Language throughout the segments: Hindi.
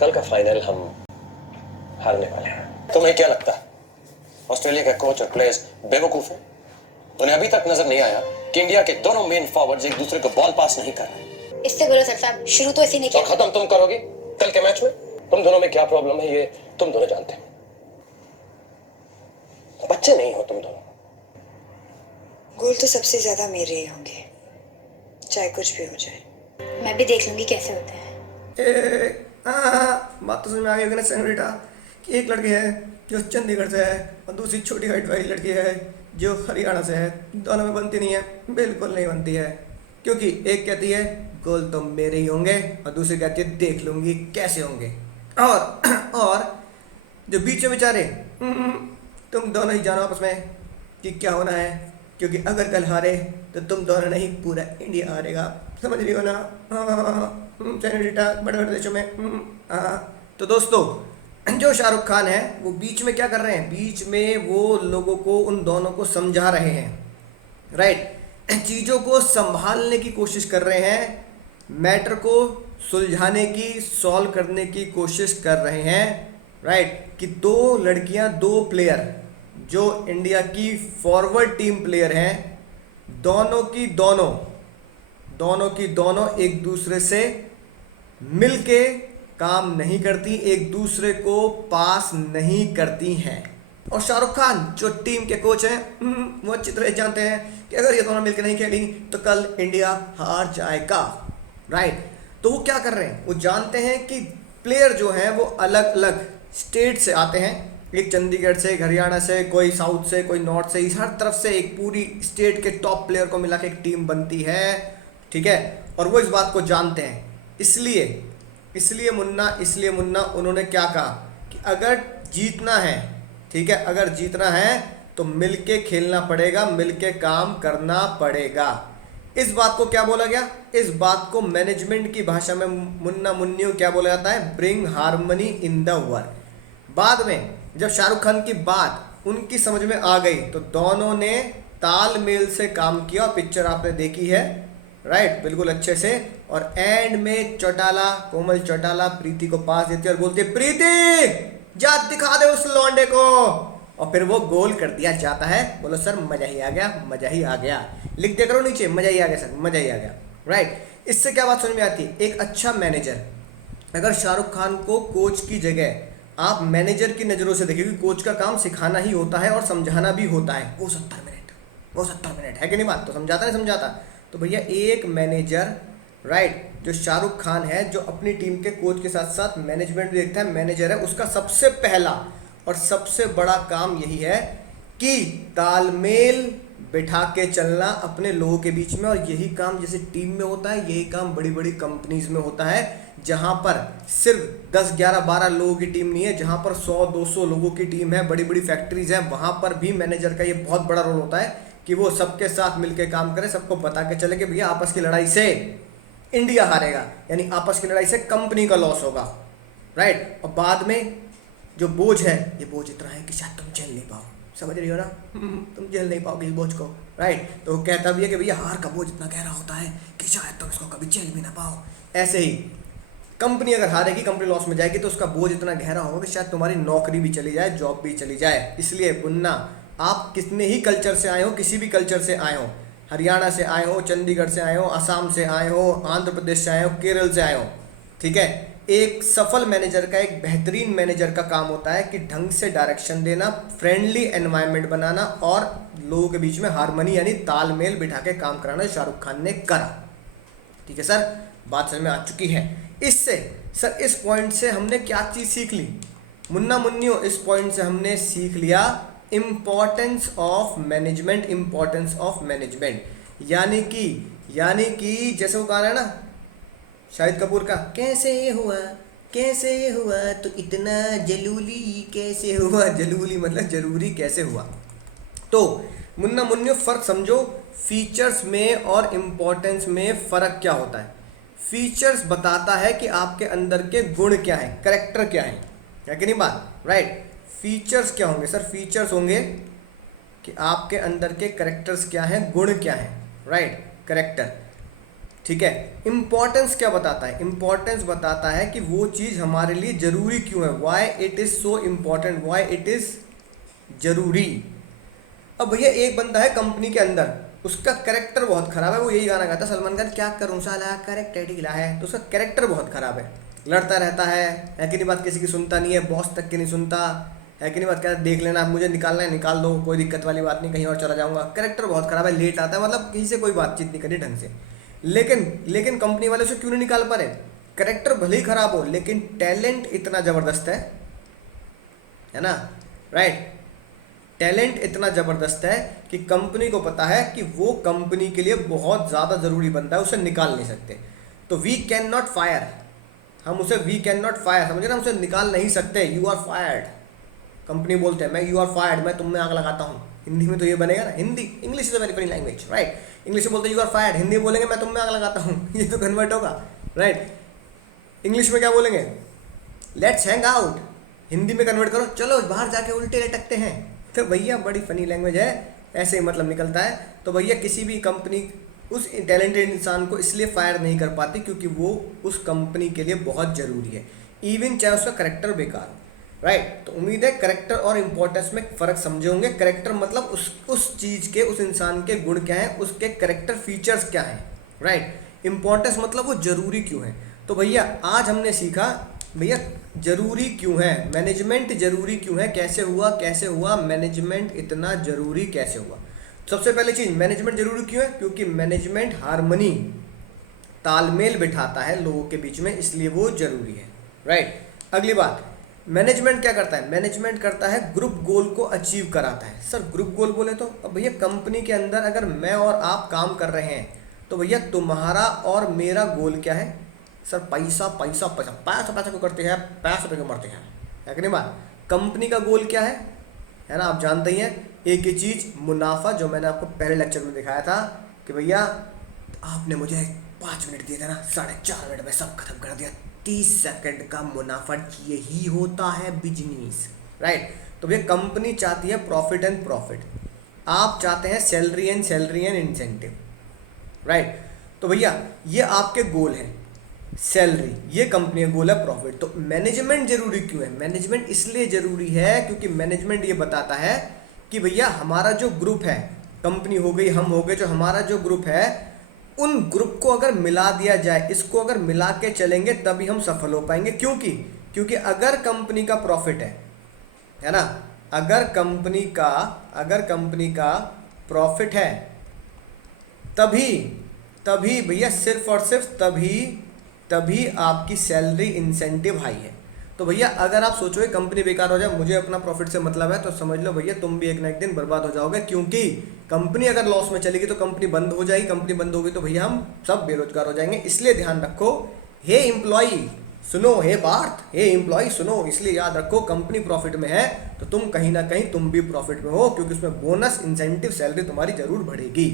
कल का फाइनल हम हारने वाले हैं। तुम्हें क्या लगता है ऑस्ट्रेलिया के कोच और प्लेयर्स बेवकूफ हैं? उन्हें अभी तक नजर नहीं आया कि इंडिया के दोनों मेन फॉरवर्ड्स एक दूसरे को बॉल पास नहीं कर रहे। इससे बोलो सर साहब, शुरू तो ऐसे नहीं किया। और खत्म तुम करोगे कल के मैच में। तुम दोनों में क्या प्रॉब्लम है ये तुम दोनों जानते हो। बच्चे नहीं हो तुम दोनों। गोल तो सबसे ज्यादा मेरे ही होंगे, चाहे कुछ भी हो जाए। मैं भी देख लूंगी कैसे होता है। बात तो समझ में आ गई होगी ना सेनोरिटा कि एक लड़की है जो चंडीगढ़ से है और दूसरी छोटी हाइट वाली लड़की है जो हरियाणा से है। दोनों में बनती नहीं है, बिल्कुल नहीं बनती है, क्योंकि एक कहती है गोल तो मेरे ही होंगे और दूसरी कहती है देख लूंगी कैसे होंगे। और जो बीच में बेचारे तुम दोनों ही जानो आपस में कि क्या होना है, क्योंकि अगर कल हारे तो तुम दोनों नहीं पूरा इंडिया हारेगा। समझ रही हो ना सेनोरिटा, बड़े बड़े देशों में। तो दोस्तों जो शाहरुख खान है वो बीच में क्या कर रहे हैं, बीच में वो लोगों को उन दोनों को समझा रहे हैं, राइट। चीज़ों को संभालने की कोशिश कर रहे हैं, मैटर को सुलझाने की, सॉल्व करने की कोशिश कर रहे हैं, राइट। कि दो लड़कियां, दो प्लेयर जो इंडिया की फॉरवर्ड टीम प्लेयर हैं, दोनों की दोनों एक दूसरे से मिलके काम नहीं करती, एक दूसरे को पास नहीं करती हैं। और शाहरुख खान जो टीम के कोच हैं वो अच्छी तरह जानते हैं कि अगर ये दोनों मिलकर नहीं खेली तो कल इंडिया हार जाएगा, राइट। तो वो क्या कर रहे हैं, वो जानते हैं कि प्लेयर जो हैं वो अलग अलग स्टेट से आते हैं, एक चंडीगढ़ से, एक हरियाणा से, कोई साउथ से, कोई नॉर्थ से, इस हर तरफ से एक पूरी स्टेट के टॉप प्लेयर को मिला के एक टीम बनती है, ठीक है। और वो इस बात को जानते हैं, इसलिए मुन्ना उन्होंने क्या कहा कि अगर जीतना है, ठीक है, अगर जीतना है तो मिलके खेलना पड़ेगा, मिलके काम करना पड़ेगा। इस बात को क्या बोला गया, इस बात को मैनेजमेंट की भाषा में मुन्ना मुन्नियों क्या बोला जाता है, bring harmony in the work. बाद में जब शाहरुख खान की बात उनकी समझ में आ गई तो दोनों ने तालमेल से काम किया। पिक्चर आपने देखी है, राइट, बिल्कुल अच्छे से। और एंड में चौटाला, कोमल चौटाला प्रीति को पास देती है और बोलती है प्रीति जा दिखा दे उस लौंडे को, और फिर वो गोल कर दिया जाता है। बोलो सर मजा ही आ गया, मजा ही आ गया, लिख दे करो नीचे, मजा ही आ गया सर, मजा ही आ गया, राइट। इससे क्या बात समझ में आती है, एक अच्छा मैनेजर, अगर शाहरुख खान को कोच की जगह आप मैनेजर की नज़रों से देखिए, कोच का काम सिखाना ही होता है और समझाना भी होता है। वो 70 मिनट है कि नहीं, बात तो समझाता नहीं समझाता। तो भैया एक मैनेजर, राइट, जो शाहरुख खान है, जो अपनी टीम के कोच के साथ साथ मैनेजमेंट भी देखता है, मैनेजर है, उसका सबसे पहला और सबसे बड़ा काम यही है कि तालमेल बिठा के चलना अपने लोगों के बीच में। और यही काम जैसे टीम में होता है, यही काम बड़ी बड़ी कंपनीज में होता है, जहाँ पर सिर्फ 10, 11, 12 लोगों की टीम नहीं है, जहाँ पर 100, 200 लोगों की टीम है, बड़ी बड़ी फैक्ट्रीज हैं, वहाँ पर भी मैनेजर का ये बहुत बड़ा रोल होता है कि वो सबके साथ मिलकर काम करे, सबको बता के चले कि भैया आपस की लड़ाई से इंडिया हारेगा, यानी आपस की लड़ाई से कंपनी का लॉस होगा, राइट। और बाद में जो बोझ है, ये बोझ इतना है कि शायद तुम झेल नहीं पाओ, समझ रही हो ना, तुम झेल नहीं पाओगे इस बोझ को, राइट। तो वो कहता भी है कि भैया हार का बोझ इतना गहरा होता है कि शायद तुम इसको कभी झेल भी ना पाओ। ऐसे ही कंपनी अगर हारेगी, कंपनी लॉस में जाएगी, तो उसका बोझ इतना गहरा होगा कि शायद तुम्हारी नौकरी भी चली जाए, जॉब भी चली जाए। इसलिए मुन्ना, आप कितने ही कल्चर से आए हो, किसी भी कल्चर से आए हो, हरियाणा से आए हो, चंडीगढ़ से आए हो, असम से आए हो, आंध्र प्रदेश से आए हो, केरल से आए हो, ठीक है, एक सफल मैनेजर का, एक बेहतरीन मैनेजर का काम होता है कि ढंग से डायरेक्शन देना, फ्रेंडली एनवायरनमेंट बनाना और लोगों के बीच में हार्मनी यानी तालमेल बिठा के काम कराना। शाहरुख खान ने करा, ठीक है सर, बात समझ में आ चुकी है। इससे सर, इस पॉइंट से हमने क्या चीज़ सीख ली मुन्ना मुन्नियों, इस पॉइंट से हमने सीख लिया importance of management, importance of management, यानी कि जैसे वो गाना है ना शाहिद कपूर का, कैसे ये हुआ तो इतना जलूली कैसे हुआ, जलूली मतलब जरूरी कैसे हुआ। तो मुन्ना मुन्नियों फ़र्क समझो, फीचर्स में और इम्पोर्टेंस में फ़र्क क्या होता है। फीचर्स बताता है कि आपके अंदर के गुण क्या हैं, करेक्टर क्या है कि नहीं बात, राइट। फीचर्स क्या होंगे सर, फीचर्स होंगे कि आपके अंदर के करेक्टर्स क्या हैं, गुण क्या हैं, राइट, करेक्टर। ठीक है। इंपॉर्टेंस क्या बताता है? इंपॉर्टेंस बताता है कि वो चीज़ हमारे लिए ज़रूरी क्यों है, why it is so important, why it is ज़रूरी। अब भैया एक बंदा है कंपनी के अंदर, उसका कैरेक्टर बहुत ख़राब है, वो यही गाना गाता है सलमान खान, क्या करूँ साला कैरेक्टर ढीला है, तो उसका कैरेक्टर बहुत ख़राब है, लड़ता रहता है कि नहीं बात, किसी की सुनता नहीं है, बॉस तक की नहीं सुनता है कि नहीं बात, क्या देख लेना मुझे निकालना है निकाल दो, कोई दिक्कत वाली बात नहीं, कहीं और चला जाऊँगा। कैरेक्टर बहुत ख़राब है, लेट आता है, मतलब किसी से कोई बातचीत नहीं करी ढंग से। लेकिन कंपनी वाले उसे क्यों नहीं निकाल पा रहे? कैरेक्टर भले ही ख़राब हो लेकिन टैलेंट इतना ज़बरदस्त है ना, राइट। टैलेंट इतना ज़बरदस्त है कि कंपनी को पता है कि वो कंपनी के लिए बहुत ज़्यादा ज़रूरी बंदा है, उसे निकाल नहीं सकते। तो वी कैन नॉट फायर, हम उसे वी कैन नॉट फायर, समझे ना, हम उसे निकाल नहीं सकते। यू आर फायर्ड, कंपनी बोलते हैं मैं यू आर फायर्ड, मैं तुम में आग लगाता हूँ। हिंदी में तो ये बनेगा ना, Hindi English is a very funny language, right. English में बोलते हैं यू आर फायर्ड, हिंदी में बोलेंगे मैं तुम में आग लगाता हूँ ये तो कन्वर्ट होगा, राइट। इंग्लिश में क्या बोलेंगे? लेट्स हैंग आउट, हिंदी में कन्वर्ट करो, चलो बाहर जाके उल्टे लटकते हैं। तो भैया बड़ी फनी लैंग्वेज है, ऐसे ही मतलब निकलता है। तो भैया किसी भी कंपनी उस टैलेंटेड इंसान को इसलिए फायर नहीं कर पाती क्योंकि वो उस कंपनी के लिए बहुत ज़रूरी है, इवन चाहे उसका करेक्टर बेकार, राइट। तो उम्मीद है करेक्टर और इम्पोर्टेंस में फ़र्क समझे होंगे। करेक्टर मतलब उस चीज़ के, उस इंसान के गुण क्या हैं, उसके करेक्टर फीचर्स क्या हैं, राइट। इम्पोर्टेंस मतलब वो ज़रूरी क्यों है। तो भैया आज हमने सीखा भैया ज़रूरी क्यों है, मैनेजमेंट ज़रूरी क्यों है, कैसे हुआ मैनेजमेंट इतना ज़रूरी कैसे हुआ। सबसे पहली चीज़, मैनेजमेंट ज़रूरी क्यों है? क्योंकि मैनेजमेंट हारमनी, तालमेल बिठाता है लोगों के बीच में, इसलिए वो ज़रूरी है, राइट। अगली बात, मैनेजमेंट क्या करता है? मैनेजमेंट करता है ग्रुप गोल को अचीव कराता है। सर ग्रुप गोल बोले तो अब भैया कंपनी के अंदर अगर मैं और आप काम कर रहे हैं तो भैया तुम्हारा और मेरा गोल क्या है? सर पैसा पैसा पैसा, पैसा पैसा को करते हैं, पैसा पे को मरते हैं, है कि नहीं बात। कंपनी का गोल क्या है ना, आप जानते ही हैं, एक ही चीज़, मुनाफा, जो मैंने आपको पहले लेक्चर में दिखाया था कि भैया आपने मुझे 5 मिनट दिए थे ना, 4.5 मिनट में सब खत्म कर दिया, 30 सेकंड का मुनाफा, यही होता है बिजनेस, राइट। तो भैया कंपनी चाहती है प्रॉफिट एंड प्रॉफिट, आप चाहते हैं सैलरी एंड इंसेंटिव, राइट। तो भैया ये आपके गोल हैं, सैलरी, ये कंपनी का गोल है प्रॉफिट। तो मैनेजमेंट जरूरी क्यों है? मैनेजमेंट इसलिए जरूरी है क्योंकि मैनेजमेंट ये बताता है कि भैया हमारा जो ग्रुप है, कंपनी हो गई, हम हो गए, जो हमारा जो ग्रुप है, उन ग्रुप को अगर मिला दिया जाए, इसको अगर मिला के चलेंगे तभी हम सफल हो पाएंगे। क्योंकि अगर कंपनी का प्रॉफिट है ना, अगर कंपनी का प्रॉफिट है तभी भैया, सिर्फ और सिर्फ तभी आपकी सैलरी इंसेंटिव हाई है। तो भैया अगर आप सोचोगे कंपनी बेकार हो जाए, मुझे अपना प्रॉफिट से मतलब है, तो समझ लो भैया तुम भी एक ना एक दिन बर्बाद हो जाओगे। क्योंकि कंपनी अगर लॉस में चलेगी तो कंपनी बंद हो जाएगी, कंपनी बंद होगी तो भैया हम सब बेरोजगार हो जाएंगे। इसलिए ध्यान रखो, हे एम्प्लॉई सुनो, हे पार्थ, हे एम्प्लॉय सुनो, इसलिए याद रखो कंपनी प्रॉफिट में है तो तुम कहीं ना कहीं तुम भी प्रॉफिट में हो, क्योंकि उसमें बोनस, इंसेंटिव, सैलरी तुम्हारी जरूर बढ़ेगी।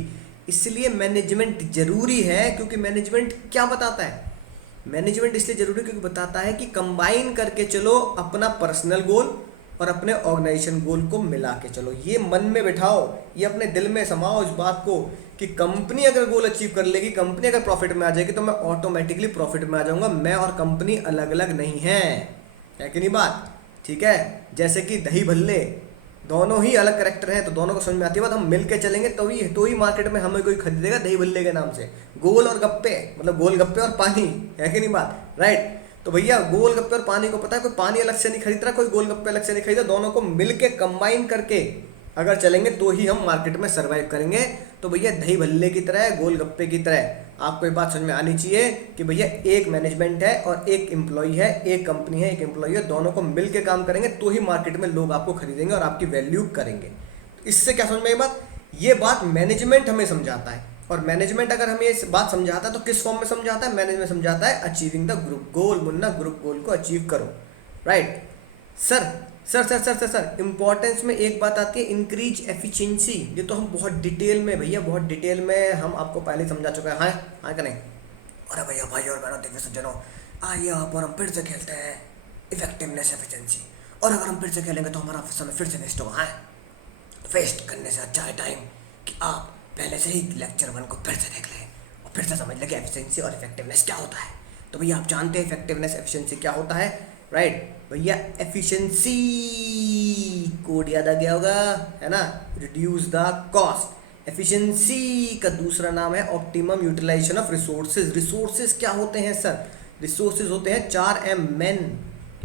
इसलिए मैनेजमेंट जरूरी है। क्योंकि मैनेजमेंट क्या बताता है? मैनेजमेंट इसलिए जरूरी क्योंकि बताता है कि कंबाइन करके चलो अपना पर्सनल गोल और अपने ऑर्गेनाइजेशन गोल को मिला के चलो। ये मन में बिठाओ, ये अपने दिल में समाओ इस बात को कि कंपनी अगर गोल अचीव कर लेगी, कंपनी अगर प्रॉफिट में आ जाएगी तो मैं ऑटोमेटिकली प्रॉफिट में आ जाऊंगा। मैं और कंपनी अलग अलग नहीं है कि नहीं बात, ठीक है। जैसे कि दही भल्ले दोनों ही अलग कैरेक्टर हैं, तो दोनों को समझ में आती है बात, हम मिल के चलेंगे तो ही मार्केट में हमें कोई खरीदेगा दही भल्ले के नाम से। गोल और गप्पे मतलब गोल गप्पे और पानी, है कि नहीं बात, राइट। तो भैया गोल गप्पे और पानी को पता है, कोई पानी अलग से नहीं खरीद रहा, कोई गोल गप्पे अलग से नहीं खरीद रहा, दोनों को मिल के कंबाइन करके अगर चलेंगे तो ही हम मार्केट में सर्वाइव करेंगे। तो भैया दही भल्ले की तरह, गोल गप्पे की तरह आपको ये बात समझ में आनी चाहिए कि भैया एक मैनेजमेंट है और एक एम्प्लॉई है, एक कंपनी है, एक एम्प्लॉई है, दोनों को मिल के काम करेंगे तो ही मार्केट में लोग आपको खरीदेंगे और आपकी वैल्यू करेंगे। तो इससे क्या समझ में ये बात मैनेजमेंट हमें समझाता है। और मैनेजमेंट अगर हमें इस बात समझाता है तो किस फॉर्म में समझाता है? मैनेजमेंट समझाता है achieving the group goal. Munna group गोल को अचीव करो, राइट। सर इंपॉर्टेंस में एक बात आती है, इंक्रीज एफिशिएंसी। ये तो हम बहुत डिटेल में भैया, बहुत डिटेल में हम आपको पहले समझा चुके हैं। हाँ कि नहीं? अरे भैया भाई और बहनों, देखिए सज्जनों, आइए आप और हम फिर से खेलते हैं इफेक्टिवनेस एफिशिएंसी। और अगर हम फिर से खेलेंगे तो हमारा समय फिर से वेस्ट होगा। वेस्ट करने से अच्छा है टाइम कि आप पहले से ही लेक्चर 1 को फिर से देख लें फिर से समझ लगे एफिशिएंसी और इफेक्टिवनेस क्या होता है। तो भैया आप जानते हैं इफेक्टिवनेस एफिशिएंसी क्या होता है, राइट। भैया एफिशिएंसी कोड याद आ गया होगा, है ना, रिड्यूस द कॉस्ट। एफिशिएंसी का दूसरा नाम है optimum utilization of resources. Resources क्या होते हैं सर, रिसोर्सेज होते हैं 4M, man,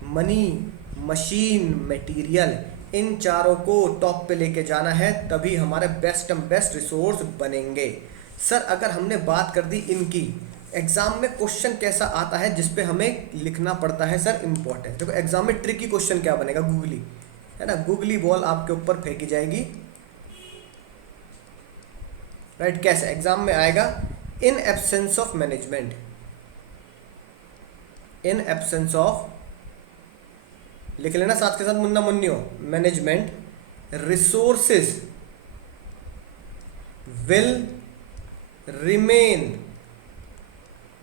money, machine, material. इन चारों को टॉप पे लेके जाना है, तभी हमारे बेस्ट रिसोर्स बनेंगे। सर अगर हमने बात कर दी इनकी, एग्जाम में क्वेश्चन कैसा आता है जिस पे हमें लिखना पड़ता है सर इंपॉर्टेंट। देखो एग्जाम में ट्रिकी क्वेश्चन क्या बनेगा, गूगली, है ना, गूगली बॉल आपके ऊपर फेंकी जाएगी, राइट। कैसे एग्जाम में आएगा, in absence of management, in absence of, लिख लेना साथ के साथ मुन्ना मुन्नियो, management, resources will remain,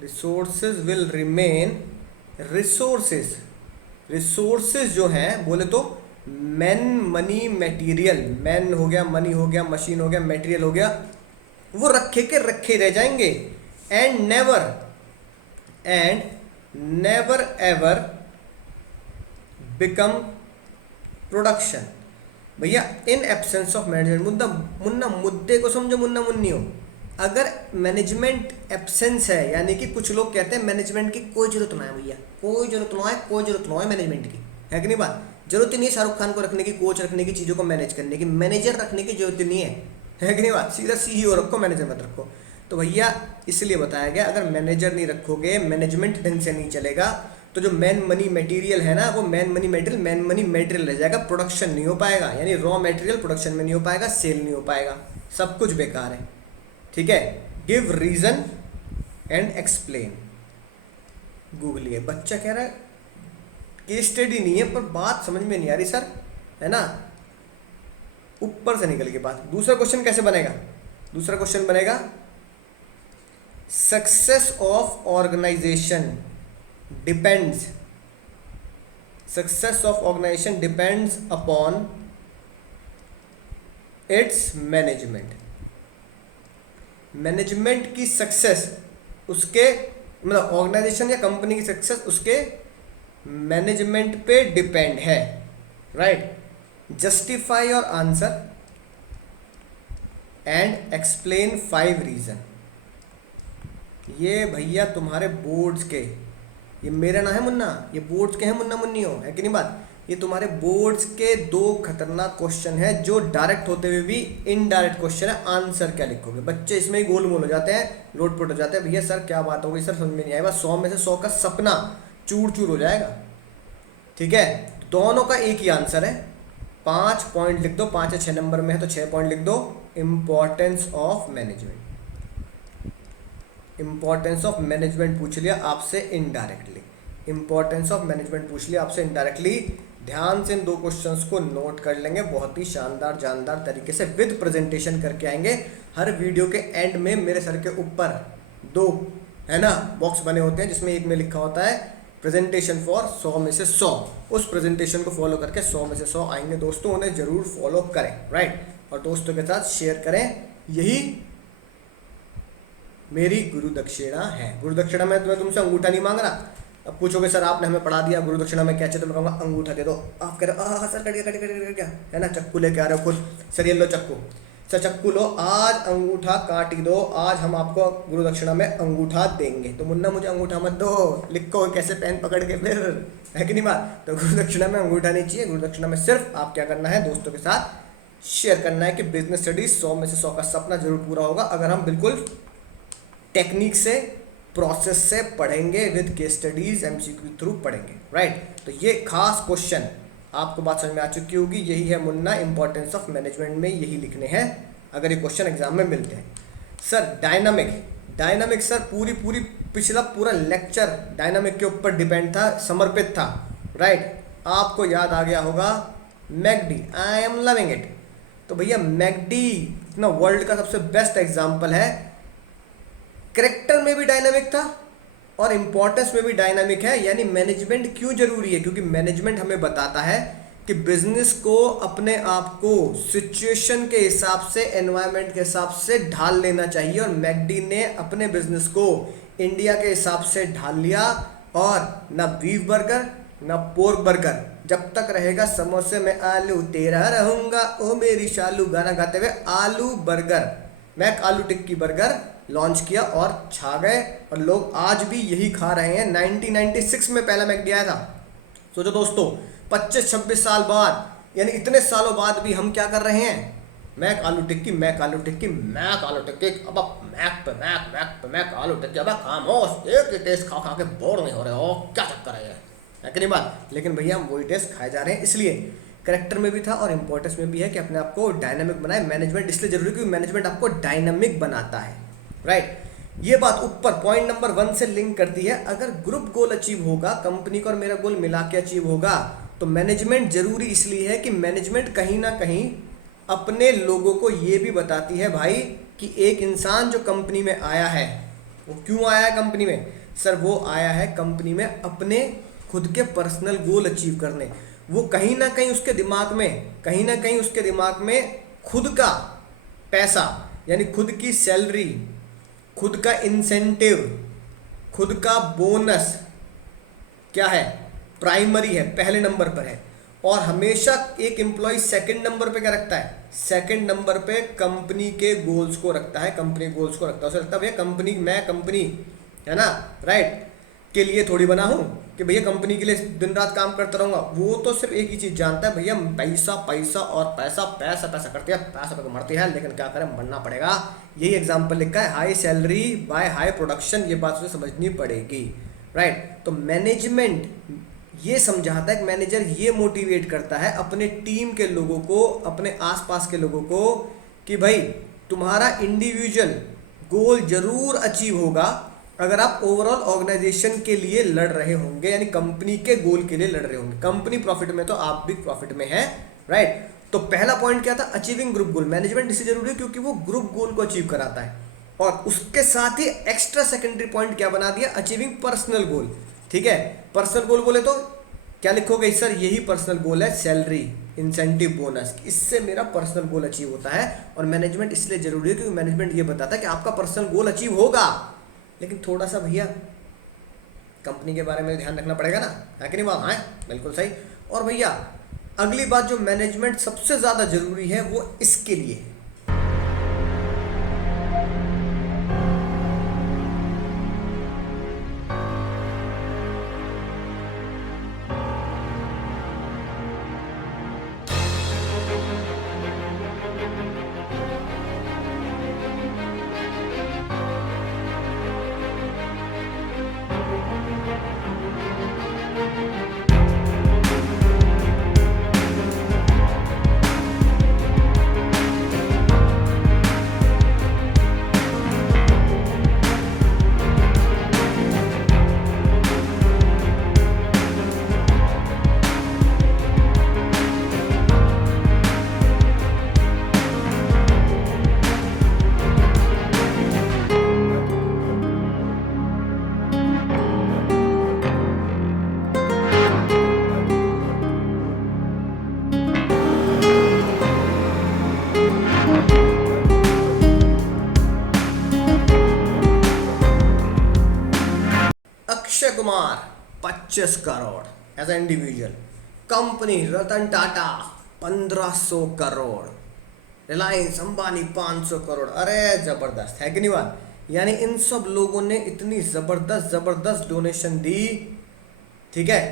resources will remain, resources, resources जो हैं बोले तो मैन, मनी, मटेरियल, मैन हो गया, मनी हो गया, मशीन हो गया, मटेरियल हो गया, वो रखे के रखे रह जाएंगे। And never ever become production. भैया इन एब्सेंस ऑफ मैनेजमेंट, मुन्ना मुद्दे को समझो मुन्ना मुन्नियो। अगर मैनेजमेंट एब्सेंस है, यानी कि कुछ लोग कहते हैं मैनेजमेंट की कोई जरूरत ना है भैया, कोई जरूरत ना है मैनेजमेंट की, है कि नहीं बात, जरूरत ही नहीं है शाहरुख खान को रखने की, कोच रखने की, चीज़ों को मैनेज करने की, मैनेजर रखने की जरूरत नहीं है कि नहीं बात, सीधा CEO रखो, मैनेजर मत रखो। तो भैया इसलिए बताया गया अगर मैनेजर नहीं रखोगे, मैनेजमेंट ढंग से नहीं चलेगा, तो जो मैन मनी मटेरियल है ना, वो मैन मनी मटेरियल रह जाएगा, प्रोडक्शन नहीं हो पाएगा, यानी रॉ मटेरियल प्रोडक्शन में नहीं हो पाएगा, सेल नहीं हो पाएगा, सब कुछ बेकार है, ठीक है। Give reason and explain, Google, बच्चा कह रहा है केस स्टडी नहीं है, पर बात समझ में नहीं आ रही सर, है ना, ऊपर से निकल के बात। दूसरा क्वेश्चन कैसे बनेगा, दूसरा क्वेश्चन बनेगा success of organisation depends, success of organisation depends upon its management. Management की सक्सेस उसके, मतलब ऑर्गेनाइजेशन या कंपनी की सक्सेस उसके मैनेजमेंट पे डिपेंड है, right. Justify your answer and explain 5 reason. ये भैया तुम्हारे बोर्ड्स के, ये मेरा ना है मुन्ना, ये बोर्ड्स के हैं मुन्ना मुन्नी हो, है कि नहीं बात, ये तुम्हारे बोर्ड्स के 2 खतरनाक क्वेश्चन है, जो डायरेक्ट होते हुए भी इनडायरेक्ट क्वेश्चन है। आंसर क्या लिखोगे, बच्चे इसमें ही गोलमोल हो जाते हैं, लोटपोट हो जाते हैं, भैया सर क्या बात हो गई सर, समझ में नहीं आएगा, 100 में से 100 का सपना चूर चूर हो जाएगा, ठीक है। दोनों का एक ही आंसर है, 5 पॉइंट लिख दो, 5 या 6 नंबर में है तो 6 पॉइंट लिख दो। Importance of management, importance of management पूछ लिया आपसे इनडायरेक्टली, इंपॉर्टेंस ऑफ मैनेजमेंट पूछ लिया आपसे इनडायरेक्टली। ध्यान से इन 2 क्वेश्चंस को नोट कर लेंगे, बहुत ही शानदार जानदार तरीके से विद प्रेजेंटेशन करके आएंगे। हर वीडियो के एंड में मेरे सर के ऊपर 2 है ना बॉक्स बने होते हैं, जिसमें एक में लिखा होता है प्रेजेंटेशन फॉर 100 में से 100। उस प्रेजेंटेशन को फॉलो करके 100 में से 100 आएंगे दोस्तों, उन्हें जरूर फॉलो करें, राइट, और दोस्तों के साथ शेयर करें। यही मेरी गुरु दक्षिणा है। गुरु दक्षिणा में मैं तुमसे अंगूठा नहीं मांग रहा। अब पूछोगे सर आपने हमें पढ़ा दिया, गुरु दक्षिणा में क्या चाहिए, तो मैं कहूँगा अंगूठा दे दो। आप कह रहे हो सर कट क्या है ना, चक्कू लेके आ रहे हो खुद, सर ये लो चक्कू, सर चक्कू लो, आज अंगूठा काट दो, आज हम आपको गुरु दक्षिणा में अंगूठा देंगे। तो मुन्ना मुझे अंगूठा मत दो, लिखो कैसे पेन पकड़ के, फिर है कि नहीं बात। तो गुरु दक्षिणा में अंगूठा नहीं चाहिए, गुरु दक्षिणा में सिर्फ आप क्या करना है, दोस्तों के साथ शेयर करना है कि बिजनेस स्टडीज 100 में से 100 का सपना जरूर पूरा होगा अगर हम बिल्कुल टेक्निक से, प्रोसेस से पढ़ेंगे, with case studies MCQ through पढ़ेंगे, राइट। तो ये खास क्वेश्चन आपको बात समझ में आ चुकी होगी। यही है मुन्ना, इंपॉर्टेंस ऑफ मैनेजमेंट में यही लिखने हैं अगर ये क्वेश्चन एग्जाम में मिलते हैं। सर डायनामिक सर पूरी पिछला पूरा लेक्चर डायनामिक के ऊपर डिपेंड था, समर्पित था, राइट। आपको याद आ गया होगा McD, I am loving it. तो भैया मैकडी इतना वर्ल्ड का सबसे बेस्ट एग्जाम्पल है, करेक्टर में भी डायनामिक था और इंपॉर्टेंस में भी डायनामिक है। यानी मैनेजमेंट क्यों जरूरी है, क्योंकि मैनेजमेंट हमें बताता है कि बिजनेस को अपने आप को सिचुएशन के हिसाब से, एनवायरनमेंट के हिसाब से ढाल लेना चाहिए, और मैकडी ने अपने बिजनेस को इंडिया के हिसाब से ढाल लिया। और ना बीफ बर्गर ना पोर्क बर्गर, जब तक रहेगा समोसे में आलू तेरा रहूंगा ओ मेरी शालू गाना गाते हुए आलू बर्गर, मैक आलू टिक्की बर्गर लॉन्च किया और छा गए, और लोग आज भी यही खा रहे हैं। 1996 में पहला मैकडी आया था। सोचो दोस्तों, 25-26 साल बाद, यानी इतने सालों बाद भी हम क्या कर रहे हैं? मैक आलू टिक्की, मैक आलू टिक्की, मैक आलू टिक्की, अब मैक पे मैक, मैक पे मैक आलू टिक्की। अब खामोश, एक ही टेस्ट खा खा के बोर नहीं हो रहे हो, क्या चक्कर है कि नहीं बात? लेकिन भैया हम वही टेस्ट खाए जा रहे हैं। इसलिए करेक्टर में भी था और इंपॉर्टेंस में भी है कि अपने आप को डायनामिक बनाए। मैनेजमेंट इसलिए जरूरी है क्योंकि मैनेजमेंट आपको डायनामिक बनाता है, राइट। ये बात ऊपर पॉइंट नंबर 1 से लिंक करती है। अगर ग्रुप गोल अचीव होगा, कंपनी का और मेरा गोल मिला के अचीव होगा, तो मैनेजमेंट जरूरी इसलिए है कि मैनेजमेंट कहीं ना कहीं अपने लोगों को ये भी बताती है भाई कि एक इंसान जो कंपनी में आया है, वो क्यों आया है कंपनी में? सर वो आया है कंपनी में अपने खुद के पर्सनल गोल अचीव करने। वो कहीं ना कहीं उसके दिमाग में खुद का पैसा, यानी खुद की सैलरी, खुद का इंसेंटिव, खुद का बोनस क्या है? प्राइमरी है, पहले नंबर पर है। और हमेशा एक एम्प्लॉय सेकंड नंबर पे क्या रखता है? सेकंड नंबर पे कंपनी के गोल्स को रखता है, कंपनी गोल्स को रखता है। उसे लगता है भैया कंपनी, मैं कंपनी है ना, राइट, के लिए थोड़ी बना हूँ कि भैया कंपनी के लिए दिन रात काम करता रहूँगा। वो तो सिर्फ एक ही चीज़ जानता है, भैया पैसा पैसा और पैसा, पैसा पैसा करती है, पैसा पे मरती है, लेकिन क्या करें, मरना पड़ेगा। यही एग्जाम्पल लिखा है, high salary by high production. ये बात उसे समझनी पड़ेगी, राइट। तो मैनेजमेंट ये समझाता है कि मैनेजर ये मोटिवेट करता है अपने टीम के लोगों को, अपने आसपास के लोगों को, कि भाई तुम्हारा इंडिविजुअल गोल जरूर अचीव होगा अगर आप ओवरऑल ऑर्गेनाइजेशन के लिए लड़ रहे होंगे, यानी कंपनी के गोल के लिए लड़ रहे होंगे। कंपनी प्रॉफिट में तो आप भी प्रॉफिट में हैं, राइट। तो पहला पॉइंट क्या था? अचीविंग ग्रुप गोल। मैनेजमेंट इसलिए जरूरी है क्योंकि वो ग्रुप गोल को अचीव कराता है। और उसके साथ ही एक्स्ट्रा सेकेंडरी पॉइंट क्या बना दिया? Achieving personal goal. ठीक है, पर्सनल गोल बोले तो क्या लिखोगे सर? यही पर्सनल गोल है, सैलरी, इंसेंटिव, बोनस। इससे मेरा पर्सनल गोल अचीव होता है। और मैनेजमेंट इसलिए जरूरी है क्योंकि मैनेजमेंट ये बताता है कि आपका पर्सनल गोल अचीव होगा, लेकिन थोड़ा सा भैया कंपनी के बारे में ध्यान रखना पड़ेगा ना, है कि नहीं बात? हाँ, बिल्कुल सही। और भैया अगली बात जो मैनेजमेंट सबसे ज़्यादा जरूरी है वो इसके लिए है। Akshay Kumar 25 crore as a individual, company Ratan Tata 1500 crore, Reliance Ambani 500 crore. अरे जबरदस्त है कि नहीं बात? यानी इन सब लोगों ने इतनी जबरदस्त डोनेशन दी, ठीक है।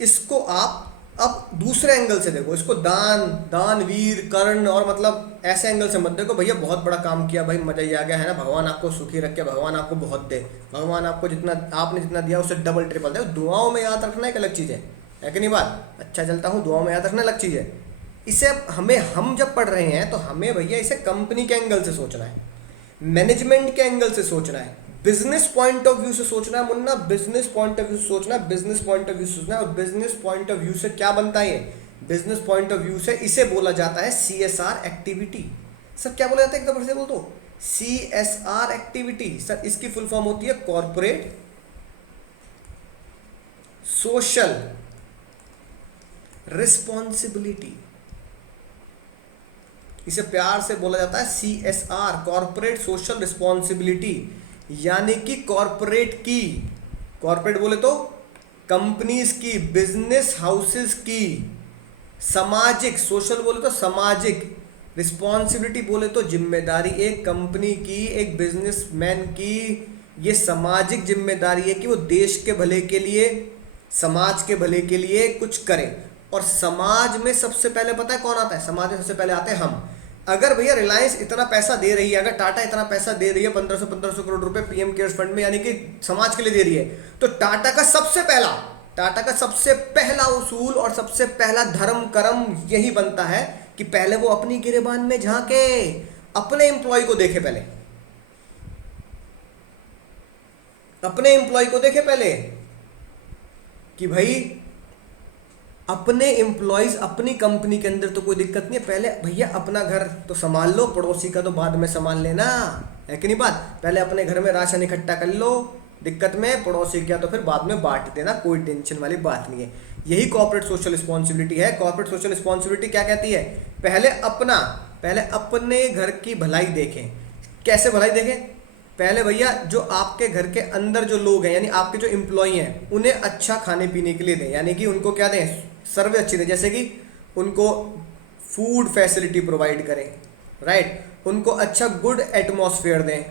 इसको आप अब दूसरे एंगल से देखो, इसको दानवीर कर्ण, और मतलब ऐसे एंगल से मत देखो भैया बहुत बड़ा काम किया, भाई मजा ही आ गया है ना, भगवान आपको सुखी रखे, भगवान आपको बहुत दे, भगवान आपको आपने जितना दिया उससे डबल ट्रिपल दे। दुआओं में याद रखना एक अलग चीज़ है कि नहीं बात? अच्छा चलता हूँ, दुआओं में याद रखना अलग चीज़ है। इसे हम जब पढ़ रहे हैं तो हमें भैया इसे कंपनी के एंगल से सोचना है, मैनेजमेंट के एंगल से सोचना है, बिजनेस पॉइंट ऑफ व्यू से सोचना है Munna, business point of view से सोचना है, बिजनेस पॉइंट ऑफ व्यू से सोचना है। और बिजनेस पॉइंट ऑफ व्यू से क्या बनता है? बिजनेस पॉइंट ऑफ व्यू से इसे बोला जाता है CSR एक्टिविटी। सर क्या बोला जाता है? एकदम से बोल दो, CSR एक्टिविटी। सर इसकी फुल फॉर्म होती है कॉर्पोरेट सोशल रिस्पॉन्सिबिलिटी, इसे प्यार से बोला जाता है CSR, कॉर्पोरेट सोशल रिस्पॉन्सिबिलिटी, यानी कि कॉर्पोरेट की, कॉर्पोरेट बोले तो कंपनीज की, बिजनेस हाउसेस की, सामाजिक, सोशल बोले तो सामाजिक, रिस्पॉन्सिबिलिटी बोले तो जिम्मेदारी, एक कंपनी की, एक बिजनेसमैन की ये सामाजिक जिम्मेदारी है कि वो देश के भले के लिए, समाज के भले के लिए कुछ करे। और समाज में सबसे पहले पता है कौन आता है? समाज में सबसे पहले आते हैं हम। अगर भैया रिलायंस इतना पैसा दे रही है, अगर टाटा इतना पैसा दे रही है, 1500 करोड़ रुपए पीएम केयर्स फंड में, यानी कि समाज के लिए दे रही है, तो टाटा का सबसे पहला उसूल और सबसे पहला धर्म कर्म यही बनता है कि पहले वो अपनी गिरेबान में झांके, अपने एम्प्लॉय को देखे, पहले अपने एम्प्लॉय को देखे पहले कि भाई अपने एम्प्लॉयज अपनी कंपनी के अंदर तो कोई दिक्कत नहीं है, पहले भैया अपना घर तो संभाल लो, पड़ोसी का तो बाद में संभाल लेना, है कि नहीं बात? पहले अपने घर में राशन इकट्ठा कर लो, दिक्कत में पड़ोसी क्या तो फिर बाद में बांट देना, कोई टेंशन वाली बात नहीं है। यही कॉर्पोरेट सोशल रिस्पॉन्सिबिलिटी है। कॉर्पोरेट सोशल रिस्पॉन्सिबिलिटी क्या कहती है? पहले अपने घर की भलाई देखें। कैसे भलाई देखें? पहले भैया जो आपके घर के अंदर जो लोग हैं, यानी आपके जो एम्प्लॉई हैं, उन्हें अच्छा खाने पीने के लिए दें, यानी कि उनको क्या दें? सर्विस अच्छी दें, जैसे कि उनको फूड फैसिलिटी प्रोवाइड करें, राइट, उनको अच्छा गुड एटमॉस्फेयर दें,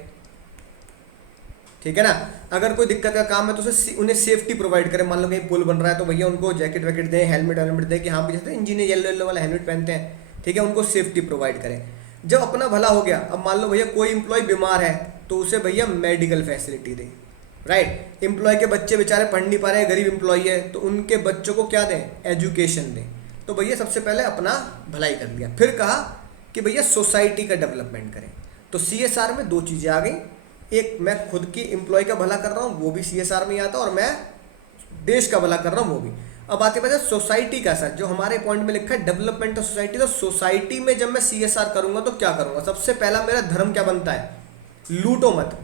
ठीक है ना। अगर कोई दिक्कत का काम है तो उन्हें सेफ्टी प्रोवाइड करें। मान लो कहीं पुल बन रहा है तो भैया उनको जैकेट वैकेट दें, हेलमेट दें कि हाँ भी जैसे इंजीनियर येलो वाला हेलमेट पहनते हैं, ठीक है, उनको सेफ्टी प्रोवाइड करें। जब अपना भला हो गया, अब मान लो भैया कोई एम्प्लॉय बीमार है तो उसे भैया मेडिकल फैसिलिटी दें, राइट। एम्प्लॉय के बच्चे बेचारे पढ़ नहीं पा रहे हैं, गरीब एम्प्लॉय है, तो उनके बच्चों को क्या दें? एजुकेशन दें। तो भैया सबसे पहले अपना भलाई कर लिया, फिर कहा कि भैया सोसाइटी का डेवलपमेंट करें। तो CSR में दो चीज़ें आ गई, एक मैं खुद की एम्प्लॉय का भला कर रहा हूँ, वो भी CSR में ही आता, और मैं देश का भला कर रहा हूँ, वो भी। अब आते हैं सोसाइटी का सर, जो हमारे पॉइंट में लिखा है डेवलपमेंट ऑफ सोसाइटी। तो सोसाइटी में जब मैं CSR करूँगा तो क्या करूँगा? सबसे पहला मेरा धर्म क्या बनता है? लूटो मत।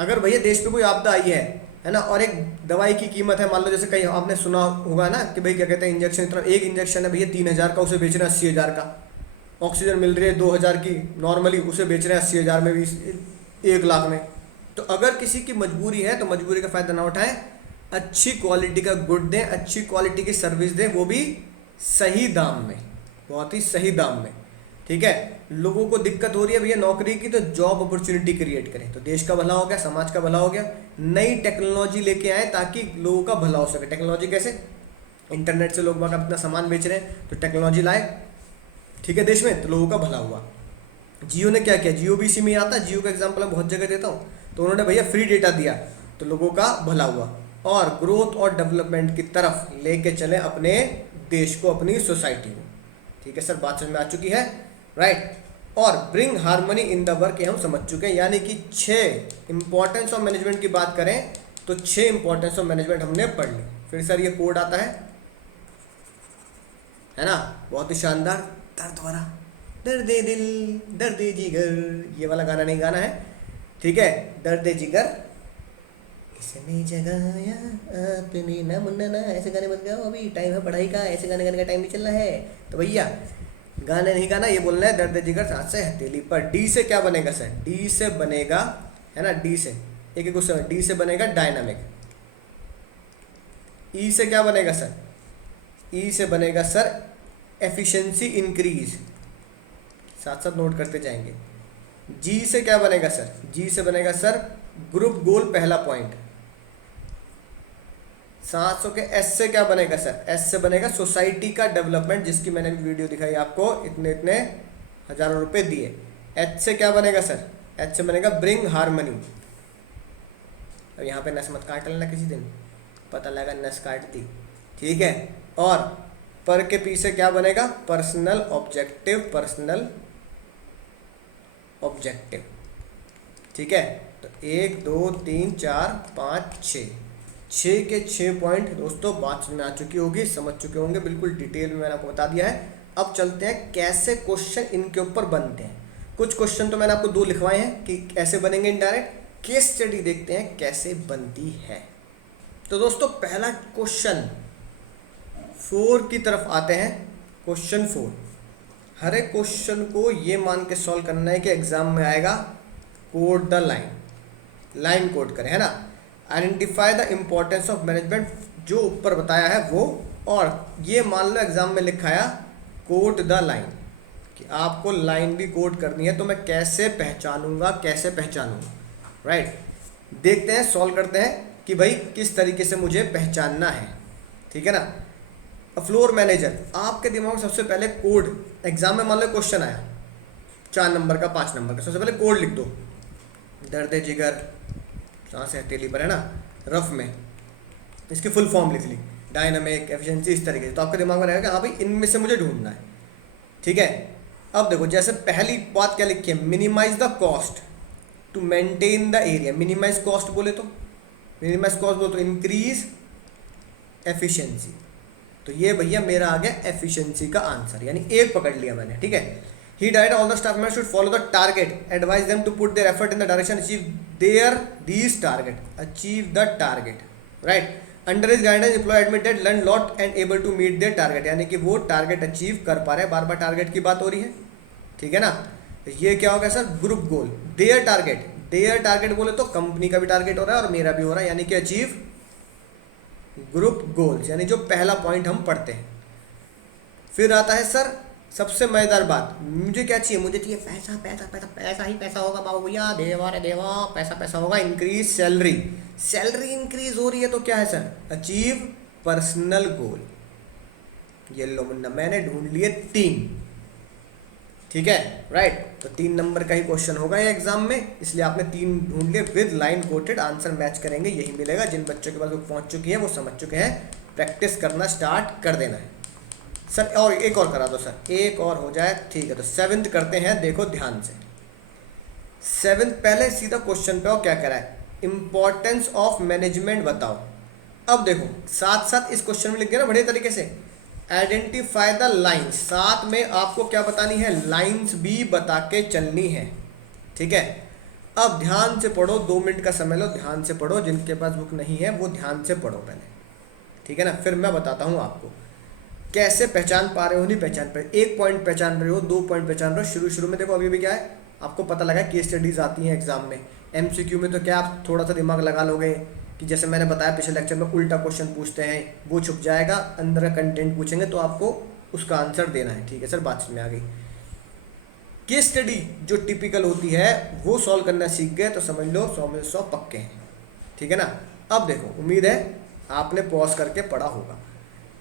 अगर भैया देश पे कोई आपदा आई है ना, और एक दवाई की कीमत है, मान लो जैसे कहीं आपने सुना होगा ना कि भाई क्या कहते हैं, इंजेक्शन, इतना एक इंजेक्शन है भैया 3000 का, उसे बेच रहे हैं 80,000 का। ऑक्सीजन मिल रही है 2000 की नॉर्मली, उसे बेच रहे हैं 80,000 में, भी 1 लाख में। तो अगर किसी की मजबूरी है तो मजबूरी का फ़ायदा ना उठाएं, अच्छी क्वालिटी का गुड दें, अच्छी क्वालिटी की सर्विस दें, वो भी सही दाम में, बहुत ही सही दाम में, ठीक है। लोगों को दिक्कत हो रही है भैया नौकरी की, तो जॉब अपॉर्चुनिटी क्रिएट करें, तो देश का भला हो गया, समाज का भला हो गया। नई टेक्नोलॉजी लेके आए ताकि लोगों का भला हो सके। टेक्नोलॉजी कैसे? इंटरनेट से लोग अपना सामान बेच रहे हैं, तो टेक्नोलॉजी लाए, ठीक है, देश में, तो लोगों का भला हुआ। जियो ने क्या किया? जियो भी इसी में आता है, जियो का एग्जाम्पल मैं बहुत जगह देता हूँ। तो उन्होंने भैया फ्री डेटा दिया, तो लोगों का भला हुआ, और ग्रोथ और डेवलपमेंट की तरफ लेके चले अपने देश को, अपनी सोसाइटी को, ठीक है सर, बात समझ में आ चुकी है, राइट। और bring harmony in the work, हम समझ चुके हैं, यानी कि 6 इंपॉर्टेंस ऑफ मैनेजमेंट की बात करें तो 6 इंपॉर्टेंस ऑफ मैनेजमेंट हमने पढ़ ली। फिर सर ये कोड आता है ना, बहुत ही शानदार, दर्द वाला, दर्द दिल दर्द जिगर, ये वाला गाना नहीं गाना है, ठीक है, दर्द जिगर इसने जगाया अपने ना मुन्ना ना, ऐसे गाने मत गाओ, अभी टाइम है पढ़ाई का, ऐसे गाने गाने का टाइम भी चल रहा है। तो भैया गाने नहीं गाना, ये बोलना है दर्द जिगर हाथ से हथेली पर। डी से क्या बनेगा सर? डी से बनेगा, है ना, डी से एक क्वेश्चन, डी से बनेगा डायनामिक। ई से क्या बनेगा सर? ई से बनेगा सर एफिशिएंसी इंक्रीज, साथ साथ नोट करते जाएंगे। जी से क्या बनेगा सर? जी से बनेगा सर ग्रुप गोल, पहला पॉइंट। 700 के एस से क्या बनेगा सर? एस से बनेगा सोसाइटी का डेवलपमेंट, जिसकी मैंने वीडियो दिखाई आपको, इतने इतने हजारों रुपए दिए। एच से क्या बनेगा सर? एच से बनेगा ब्रिंग हार्मनी। अब यहाँ पे नस मत काट लेना किसी दिन, पता लगा नस काट दी, ठीक है। और पर के पी से क्या बनेगा? पर्सनल ऑब्जेक्टिव, पर्सनल ऑब्जेक्टिव, ठीक है। तो 1 2 3 4 5 6 के 6 पॉइंट दोस्तों बात में आ चुकी होगी, समझ चुके होंगे, बिल्कुल डिटेल में मैंने आपको बता दिया है। अब चलते हैं कैसे क्वेश्चन इनके ऊपर बनते हैं। कुछ क्वेश्चन तो मैंने आपको 2 लिखवाए हैं कि कैसे बनेंगे इनडायरेक्ट, केस स्टडी देखते हैं कैसे बनती है। तो दोस्तों पहला क्वेश्चन 4 की तरफ आते हैं। क्वेश्चन 4, हर एक क्वेश्चन को ये मान के सॉल्व करना है कि एग्जाम में आएगा code the line, line code करें, है ना। Identify the importance of management, जो ऊपर बताया है वो, और ये मान लो एग्जाम में लिखा है कोड द लाइन, कि आपको लाइन भी कोड करनी है, तो मैं कैसे पहचानूंगा, कैसे पहचानूंगा, राइट। देखते हैं, सॉल्व करते हैं कि भाई किस तरीके से मुझे पहचानना है, ठीक है ना। फ्लोर मैनेजर, आपके दिमाग में सबसे पहले कोड, एग्जाम में मान लो क्वेश्चन आया 4 नंबर का 5 नंबर का, सबसे पहले कोड लिख दो, दर्द जिगर, सांस हथेली पर, है ना, रफ में इसकी फुल फॉर्म लिख ली, डायनामिक, एफिशिएंसी, इस तरीके से, तो आपके दिमाग में रहेगा कि हाँ भाई इनमें से मुझे ढूंढना है, ठीक है। अब देखो, जैसे पहली बात क्या लिखी है, minimise the cost to maintain the area. Minimise cost बोले तो, मिनिमाइज कॉस्ट बोले तो इंक्रीज एफिशिएंसी, तो ये भैया मेरा आ गया एफिशिएंसी का आंसर, यानी एक पकड़ लिया मैंने, ठीक है। He died all the staff members should follow the target, advise them to put their effort in the direction achieve their these target, achieve the target, right. Under his guidance employ admitted learn lot and able to meet their target, यानी कि वो टारगेट अचीव कर पा रहे हैं, बार बार टारगेट की बात हो रही है, ठीक है ना। तो ये क्या होगा sir, group goal, their target, their target बोले तो कंपनी का भी टारगेट हो रहा है और मेरा भी हो रहा है, यानी कि अचीव ग्रुप गोल्स, यानी जो पहला पॉइंट हम पढ़ते हैं। फिर आता है सर सबसे मजेदार बात, मुझे क्या चाहिए, मुझे चाहिए पैसा, पैसा, पैसा, पैसा ही पैसा होगा बाबू भैया, देवा रे देवा, पैसा पैसा होगा। इंक्रीज सैलरी, सैलरी इंक्रीज हो रही है तो क्या है सर, अचीव पर्सनल गोल। ये लो मुन्ना, मैंने ढूंढ लिए 3, ठीक है, राइट। तो 3 नंबर का ही क्वेश्चन होगा ये एग्जाम में, इसलिए आपने 3 ढूंढ लिए with line coated, answer match करेंगे, यही मिलेगा। जिन बच्चों के पास वो पहुंच चुकी है वो समझ चुके हैं, प्रैक्टिस करना स्टार्ट कर देना है सर। और एक और करा दो सर, एक और हो जाए, ठीक है। तो 7th करते हैं, देखो ध्यान से। 7th पहले सीधा क्वेश्चन पे, और क्या करा है, इंपॉर्टेंस ऑफ मैनेजमेंट बताओ। अब देखो साथ साथ इस क्वेश्चन में लिख गया ना बढ़िया तरीके से, आइडेंटिफाई द लाइन्स, साथ में आपको क्या बतानी है, लाइन्स भी बता के चलनी है, ठीक है। अब ध्यान से पढ़ो, 2 मिनट का समय लो, ध्यान से पढ़ो, जिनके पास बुक नहीं है वो ध्यान से पढ़ो पहले, ठीक है ना। फिर मैं बताता हूँ आपको कैसे पहचान पा रहे हो, नहीं पहचान पा रहे, 1 पॉइंट पहचान रहे हो, 2 पॉइंट पहचान रहे हो। शुरू में देखो अभी भी क्या है, आपको पता लगा केस स्टडीज आती हैं एग्जाम में, MCQ में तो क्या आप थोड़ा सा दिमाग लगा लोगे कि जैसे मैंने बताया पिछले लेक्चर में, उल्टा क्वेश्चन पूछते हैं, वो छुप जाएगा, अंदर का कंटेंट पूछेंगे तो आपको उसका आंसर देना है, ठीक है सर, बात में आ गई। केस स्टडी जो टिपिकल होती है वो सॉल्व करना सीख गए तो समझ लो 100 में 100 पक्के हैं, ठीक है ना। अब देखो, उम्मीद है आपने पॉज करके पढ़ा होगा।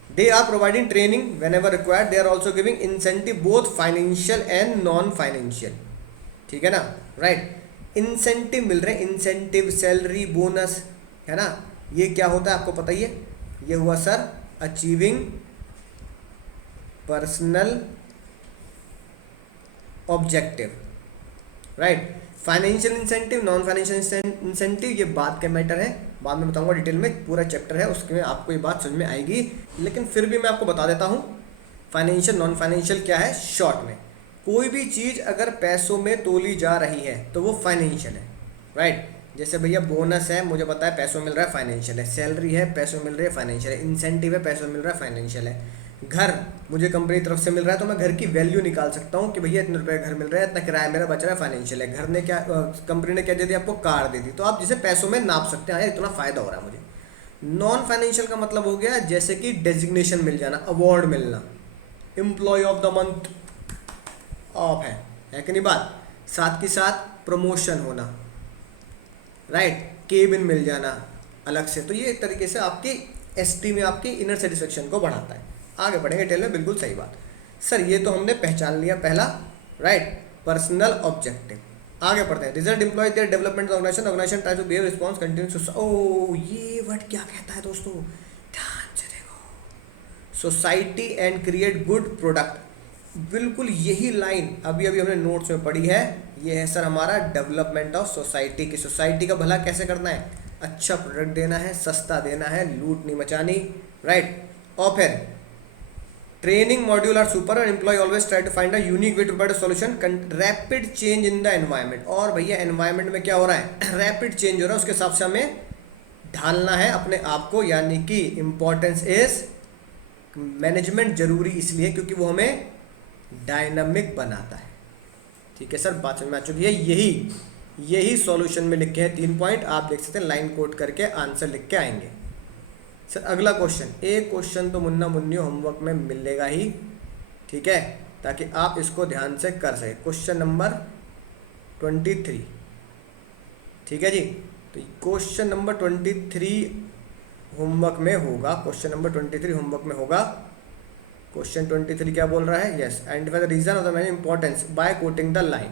They are providing training whenever required. They are also giving incentive both financial and non-financial. ठीक है ना, राइट। इंसेंटिव मिल रहे हैं, इंसेंटिव, सैलरी, बोनस, है ना। ये क्या होता है आपको पता ही है, ये हुआ sir achieving personal objective, right. Financial incentive, non financial incentive, ये बात का मैटर है, बाद में बताऊंगा डिटेल में, पूरा चैप्टर है उसके में आपको ये बात समझ में आएगी। लेकिन फिर भी मैं आपको बता देता हूँ फाइनेंशियल नॉन फाइनेंशियल क्या है शॉर्ट में। कोई भी चीज़ अगर पैसों में तोली जा रही है तो वो फाइनेंशियल है, राइट। जैसे भैया बोनस है, मुझे पता है पैसों मिल रहा है, फाइनेंशियल है। सैलरी है, पैसों मिल रही है, फाइनेंशियल है। इंसेंटिव है, पैसों मिल रहा है, फाइनेंशियल है। घर मुझे कंपनी की तरफ से मिल रहा है तो मैं घर की वैल्यू निकाल सकता हूँ कि भैया इतने रुपए घर मिल रहा है, इतना किराया मेरा बच रहा है, फाइनेंशियल है। घर ने क्या, कंपनी ने क्या दे दिया आपको, कार दे दी, तो आप जिसे पैसों में नाप सकते हैं, यार इतना फ़ायदा हो रहा है मुझे। नॉन फाइनेंशियल का मतलब हो गया जैसे कि डेजिग्नेशन मिल जाना, अवार्ड मिलना, employ of the month of है कि नहीं बात, साथ के साथ प्रमोशन होना, राइट, केबिन मिल जाना अलग से। तो ये एक तरीके से आपकी एसटी में आपकी इनर सेटिस्फेक्शन को बढ़ाता है। आगे बढ़ेंगे डिटेल में, बिल्कुल सही बात सर। ये तो हमने पहचान लिया पहला, राइट, पर्सनल ऑब्जेक्टिव। आगे पढ़ते हैं, result employ their development organization, organization try to behave response continuous. ओ ये वर्ड क्या कहता है दोस्तों, ध्यान से देखो, society and create good product. बिल्कुल यही लाइन अभी अभी हमने नोट्स में पढ़ी है। ये है सर हमारा डेवलपमेंट ऑफ सोसाइटी की। सोसाइटी का भला कैसे करना है, अच्छा प्रोडक्ट देना है, सस्ता देना है, लूट नहीं मचानी, राइट। और फिर ट्रेनिंग मॉड्यूल आर सुपर और employ always try to find a unique way to provide a solution. Rapid change in the environment, और भैया एनवायरनमेंट में क्या हो रहा है, रैपिड चेंज हो रहा है, उसके हिसाब से हमें ढालना है अपने आप को, यानी कि इम्पोर्टेंस इज मैनेजमेंट जरूरी इसलिए क्योंकि वो हमें डायनामिक बनाता है। ठीक है सर, बात समझ में आ चुकी है। यही सॉल्यूशन में लिखे हैं 3 पॉइंट, आप देख सकते हैं लाइन कोड करके आंसर लिख के आएंगे। सर अगला क्वेश्चन, एक क्वेश्चन तो मुन्ना मुन्नियों होमवर्क में मिलेगा ही, ठीक है, ताकि आप इसको ध्यान से कर सकें। क्वेश्चन नंबर 23, ठीक है जी। तो क्वेश्चन नंबर 23 होमवर्क में होगा, क्वेश्चन नंबर 23 होमवर्क में होगा। क्वेश्चन 23 क्या बोल रहा है? Yes, identify the reason of the main importance by quoting the line.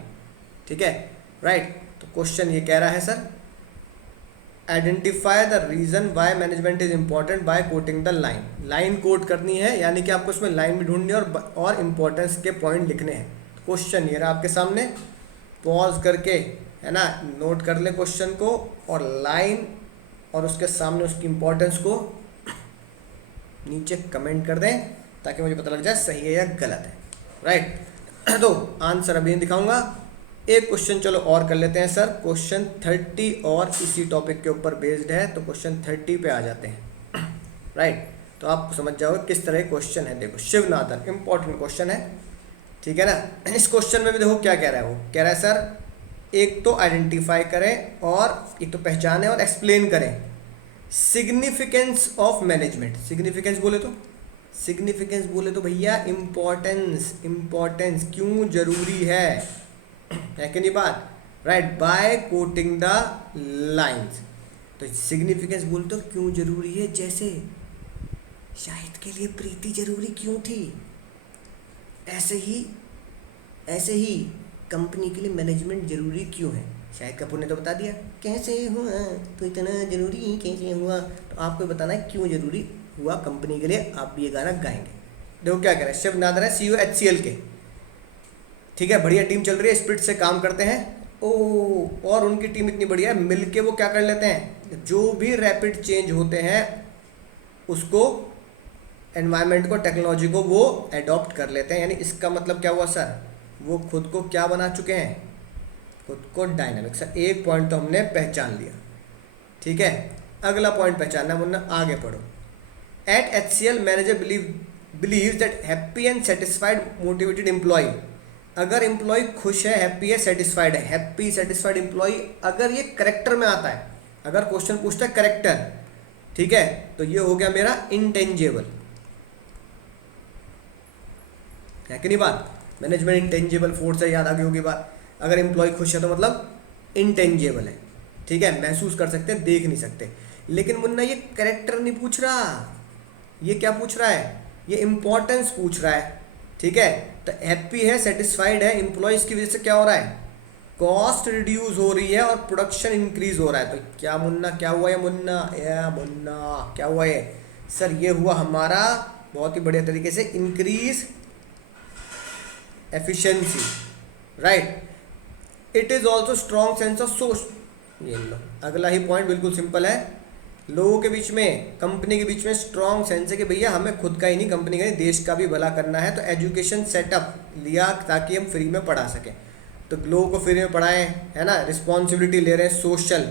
ठीक है, राइट। तो क्वेश्चन ये कह रहा है sir, identify the reason why management is important by quoting the line. Line quote करनी है, यानी कि आपको इसमें लाइन भी ढूंढनी है और इंपॉर्टेंस के पॉइंट लिखने हैं। क्वेश्चन ये रहा आपके सामने, पॉज करके, है ना, नोट कर ले क्वेश्चन को और लाइन और उसके सामने उसकी इंपॉर्टेंस को नीचे कमेंट कर दें ताकि मुझे पता लग जाए सही है या गलत है, राइट। तो आंसर अभी दिखाऊंगा, एक क्वेश्चन चलो और कर लेते हैं सर। क्वेश्चन 30 और इसी टॉपिक के ऊपर बेस्ड है, तो क्वेश्चन 30 पे आ जाते हैं, राइट। तो आप समझ जाओगे किस तरह क्वेश्चन है। देखो, शिवनाथन, इंपॉर्टेंट क्वेश्चन है, ठीक है ना। इस क्वेश्चन में भी देखो क्या कह रहा है, वो कह रहा है सर एक तो आइडेंटिफाई करें और एक तो पहचानें और एक्सप्लेन करें सिग्निफिकेंस ऑफ मैनेजमेंट। सिग्निफिकेंस बोले तो भैया इम्पोर्टेंस क्यों जरूरी है कि नहीं बात, right, by quoting the lines. तो सिग्निफिकेंस बोले तो क्यों जरूरी है, जैसे शाहिद के लिए प्रीति जरूरी क्यों थी, ऐसे ही कंपनी के लिए मैनेजमेंट जरूरी क्यों है। शाहिद कपूर ने तो बता दिया कैसे हुआ, तो इतना जरूरी कैसे हुआ, तो आपको बताना है क्यों जरूरी हुआ कंपनी के लिए। आप भी ये गाना गाएंगे। देखो क्या कह रहे हैं, शिवनाथन है CEO HCL के, ठीक है, बढ़िया टीम चल रही है, स्पिरिट से काम करते हैं। और उनकी टीम इतनी बढ़िया है, मिलके वो क्या कर लेते हैं, जो भी रैपिड चेंज होते हैं उसको, एनवायरनमेंट को, टेक्नोलॉजी को वो एडॉप्ट कर लेते हैं। यानी इसका मतलब क्या हुआ सर, वो खुद को क्या बना चुके हैं, खुद को डायनामिक। सर एक पॉइंट तो हमने पहचान लिया, ठीक है। अगला पॉइंट पहचानना मुन्ना, आगे पढ़ो। At HCL manager believe that happy and satisfied motivated employ. अगर एम्प्लॉय खुश है, हैप्पी है, सेटिस्फाइड है, हैप्पी सेटिस्फाइड एम्प्लॉय, अगर ये करेक्टर में आता है, अगर क्वेश्चन पूछता है करेक्टर, ठीक है, तो ये हो गया मेरा इंटेंजिबल, है कि नहीं बात। मैनेजमेंट इंटेंजिबल फोर्स है, याद आ गई होगी बात। अगर एम्प्लॉय खुश है तो मतलब इंटेंजिबल है, ठीक है, महसूस कर सकते हैं, देख नहीं सकते। लेकिन मुन्ना ये करेक्टर नहीं पूछ रहा, ये क्या पूछ रहा है, ये इंपॉर्टेंस पूछ रहा है, ठीक है। तो हैप्पी है, सेटिस्फाइड है एम्प्लॉयज की वजह से क्या हो रहा है, कॉस्ट रिड्यूस हो रही है और प्रोडक्शन इंक्रीज हो रहा है। तो क्या मुन्ना, क्या हुआ है मुन्ना, क्या हुआ है सर, ये हुआ हमारा बहुत ही बढ़िया तरीके से increase efficiency, right. It is also strong sense of सोच। ये लो, अगला ही पॉइंट बिल्कुल सिंपल है, लोगों के बीच में, कंपनी के बीच में स्ट्रॉन्ग सेंस है कि भैया हमें खुद का ही नहीं, कंपनी का ही, देश का भी भला करना है। तो एजुकेशन सेटअप लिया ताकि हम फ्री में पढ़ा सकें, तो लोगों को फ्री में पढ़ाएं, है ना, रिस्पॉन्सिबिलिटी ले रहे हैं सोशल।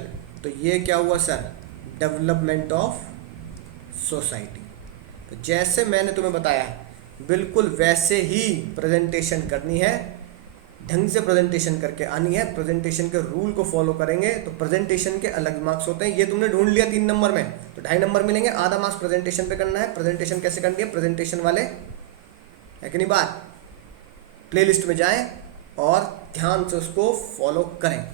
तो ये क्या हुआ सर, डेवलपमेंट ऑफ सोसाइटी। तो जैसे मैंने तुम्हें बताया बिल्कुल वैसे ही प्रेजेंटेशन करनी है, ढंग से प्रेजेंटेशन करके आनी है। प्रेजेंटेशन के रूल को फॉलो करेंगे तो प्रेजेंटेशन के अलग मार्क्स होते हैं। ये तुमने ढूंढ लिया 3 नंबर में, तो 2.5 नंबर मिलेंगे, आधा मार्क्स प्रेजेंटेशन पे करना है। प्रेजेंटेशन कैसे करनी है, प्रेजेंटेशन वाले, है कि नहीं बात, प्लेलिस्ट में जाएं और ध्यान से उसको फॉलो करें,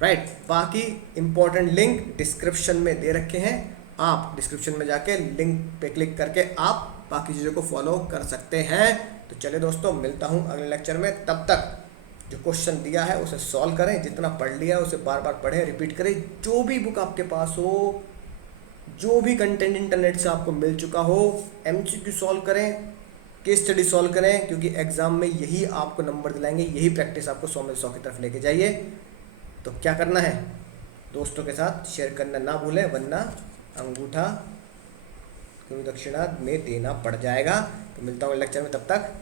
राइट। बाकी इंपॉर्टेंट लिंक डिस्क्रिप्शन में दे रखे हैं, आप डिस्क्रिप्शन में जाके लिंक पे क्लिक करके आप बाकी चीज़ों को फॉलो कर सकते हैं। तो चलिए दोस्तों, मिलता हूँ अगले लेक्चर में। तब तक जो क्वेश्चन दिया है उसे सॉल्व करें, जितना पढ़ लिया है उसे बार बार पढ़ें, रिपीट करें। जो भी बुक आपके पास हो, जो भी कंटेंट इंटरनेट से आपको मिल चुका हो, MCQ सॉल्व करें, केस स्टडी सॉल्व करें, क्योंकि एग्जाम में यही आपको नंबर दिलाएंगे, यही प्रैक्टिस आपको 100 में 100 की तरफ लेके जाइए। तो क्या करना है, दोस्तों के साथ शेयर करना ना भूलें, वरना अंगूठा दक्षिणा में देना पड़ जाएगा। तो मिलता हूँ लेक्चर में, तब तक